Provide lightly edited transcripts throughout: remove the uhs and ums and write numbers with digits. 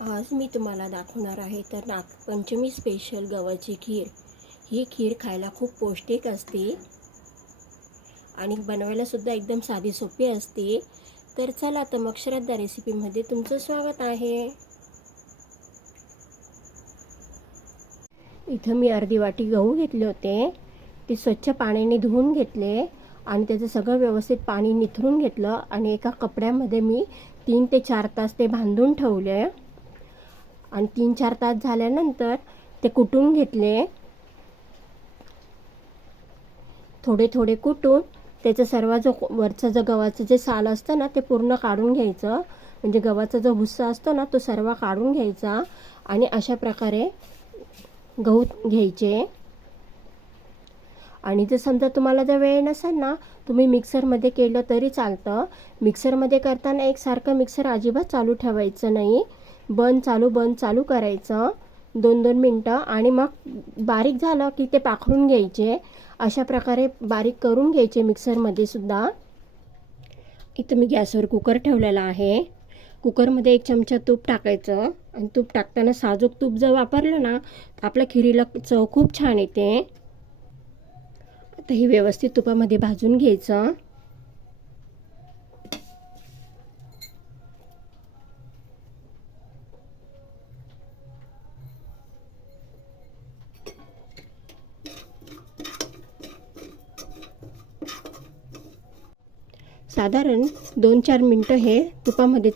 आज मी तुम्हाला दाखवणार आहे तर नागपंचमी स्पेशल गव्हाची खीर. ही खीर खायला खूप पौष्टिक असते आणि बनवायलासुद्धा एकदम साधी सोपी असते. तर चला तर मग श्रद्धा रेसिपीमध्ये तुमचं स्वागत आहे. इथं मी अर्धी वाटी गहू घेतले होते. ते स्वच्छ पाण्याने धुवून घेतले आणि त्याचं सगळं व्यवस्थित पाणी निथरून घेतलं आणि एका कपड्यामध्ये मी 3 ते 4 तास ते बांधून ठेवले आणि 3-4 तास झाल्यानंतर ते कुटून घेतले. थोडे थोडे कुटून त्याचा सर्व जो वरचा जो गव्हाचं जे साल असतं ना ते पूर्ण काढून घ्यायचं. म्हणजे गव्हाचा जो भुस्सा असतो ना तो सर्व काढून घ्यायचा आणि अशा प्रकारे गहू घ्यायचे. आणि जर समजा तुम्हाला जर वेळ नसेल ना तुम्ही मिक्सरमध्ये केलं तरी चालतं. मिक्सरमध्ये करताना एकसारखं मिक्सर अजिबात चालू ठेवायचं नाही. बंद चालू करायचं 2-2 मिनटं आणि मग बारीक झालं की ते पाखडून घ्यायचे. अशा प्रकारे बारीक करून घ्यायचे मिक्सरमध्ये सुद्धा. इथं मी गॅसवर कुकर ठेवलेला आहे. कुकरमध्ये 1 चमचा तूप टाकायचं आणि तूप टाकताना साजूक तूप जर वापरलं ना तर आपल्या खिरीला चव खूप छान येते. आता हे व्यवस्थित तुपामध्ये भाजून घ्यायचं. साधारण 2-4 मिनटं हे तुपामध्ये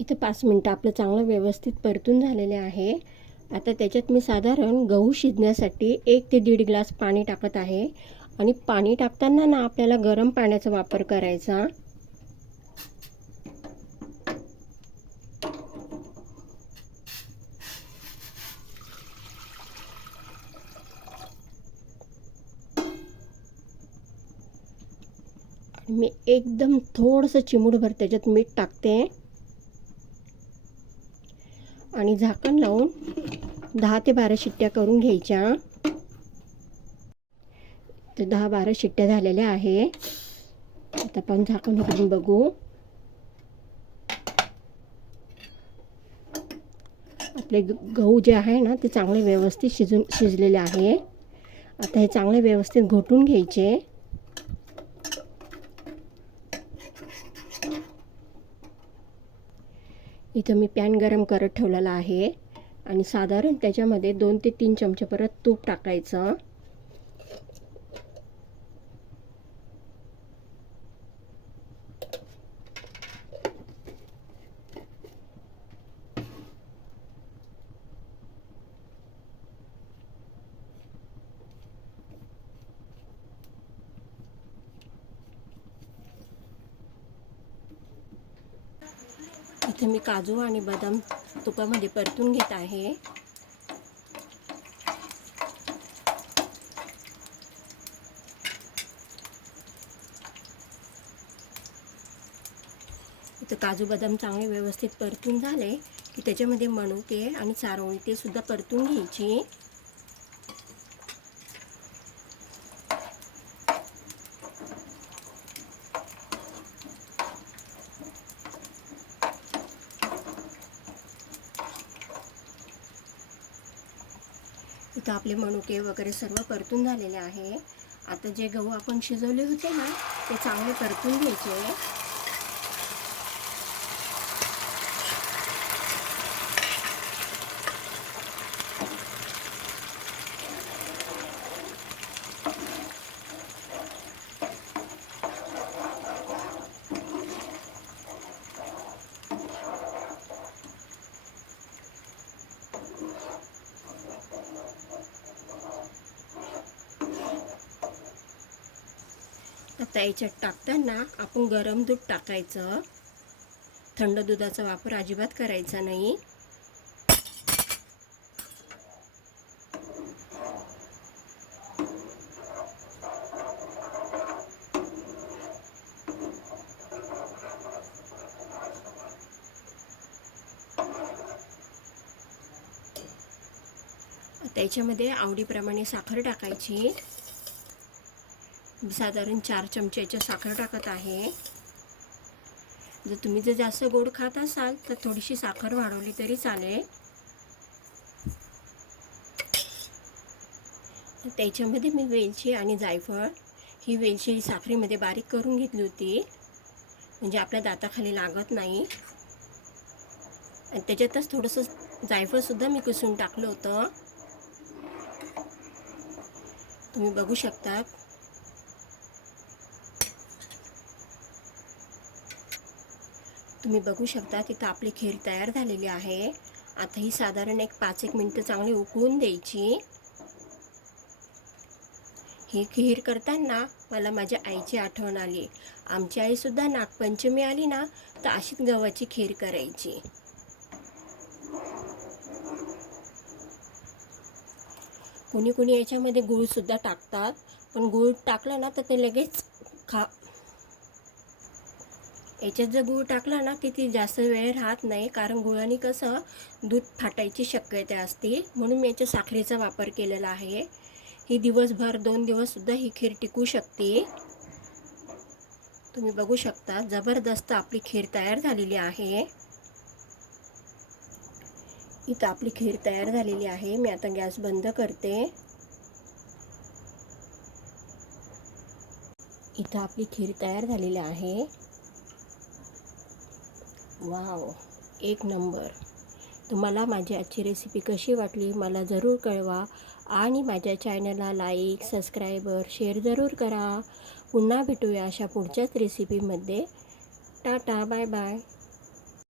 इथं 5 मिनटं आपलं चांगलं व्यवस्थित परतून झालेले आहे. आता त्याच्यात मी साधारण गहू शिजण्यासाठी 1 ते 1.5 ग्लास पाणी टाकत आहे आणि पाणी टाकताना ना आपल्याला गरम पाण्याचा वापर करायचा. मी एकदम थोडंसं चिमूटभर त्याच्यात मीठ टाकते आणि झाकण लावून 10 ते 12 शिट्ट्या करून घ्यायच्या. तर 10-12 शिट्ट्या झालेल्या आहे. आता आपण झाकण उघडून बघू. आपले गहू जे आहे ना ते चांगले व्यवस्थित शिजलेले आहे. आता हे चांगले व्यवस्थित घोटून घ्यायचे. इथं मी पॅन गरम करत ठेवलेला आहे आणि साधारण त्याच्यामध्ये 2 ते 3 चमचे परत तूप टाकायचं. इथे मी काजू आणि बदाम तुपामध्ये परतून घेत आहे. इथं काजू बदाम चांगले व्यवस्थित परतून झाले की त्याच्यामध्ये मनुके आणि चारोळी ते सुद्धा परतून घ्यायची. इथं आपले मनुके वगैरे सर्व परतून झालेले आहे. आता जे गहू आपण शिजवले होते ना ते चांगले परतून घ्यायचे. आता याच्यात टाकताना आपण गरम दूध टाकायचं. थंड दुधाचा वापर अजिबात करायचा नाही. आता याच्यामध्ये आवडीप्रमाणे साखर टाकायची. साधारण 4 चमच्याची साखर टाकत आहे. जर जास्त गोड खात असाल तर थोडीशी साखर वाढवली तरी चालेल. त्याच्यामध्ये मी वेलची आणि जायफळ ही वेलची साखरेमध्ये बारीक करून घेतली होती, म्हणजे आपल्या दाताखाली लागत नाही. आणि त्याच्यातच थोडंसं जायफळसुद्धा मी किसून टाकलं होतं. तुम्ही बघू शकता. तिथं आपली खीर तयार झालेली आहे. आता ही साधारण 5-1 मिनिटं चांगली उकळून द्यायची. ही खीर करताना मला माझ्या आईची आठवण आली. आमची आईसुद्धा नागपंचमी आली ना तर अशीच गव्हाची खीर करायची. कोणी याच्यामध्ये गूळसुद्धा टाकतात, पण गूळ टाकला ना तर ते लगेच याच्यात जर गूळ टाकला ना की ती जास्त वेळ राहत नाही, कारण गुळाने कसं दूध फाटायची शक्यता असते. म्हणून मी याच्या साखरेचा वापर केलेला आहे. ही दिवसभर 2 दिवससुद्धा ही खीर टिकू शकते. तुम्ही बघू शकता जबरदस्त आपली खीर तयार झालेली आहे. इथं आपली खीर तयार झालेली आहे. मी आता गॅस बंद करते. इथं आपली खीर तयार झालेली आहे. वाव, एक नंबर. तुम्हाला माझी आजची रेसिपी कशी वाटली मला जरूर कळवा आणि माझ्या चॅनलला लाईक, सबस्क्राईबर, शेअर जरूर करा. पुन्हा भेटूया अशा पुढच्याच रेसिपीमध्ये. Tata, bye bye.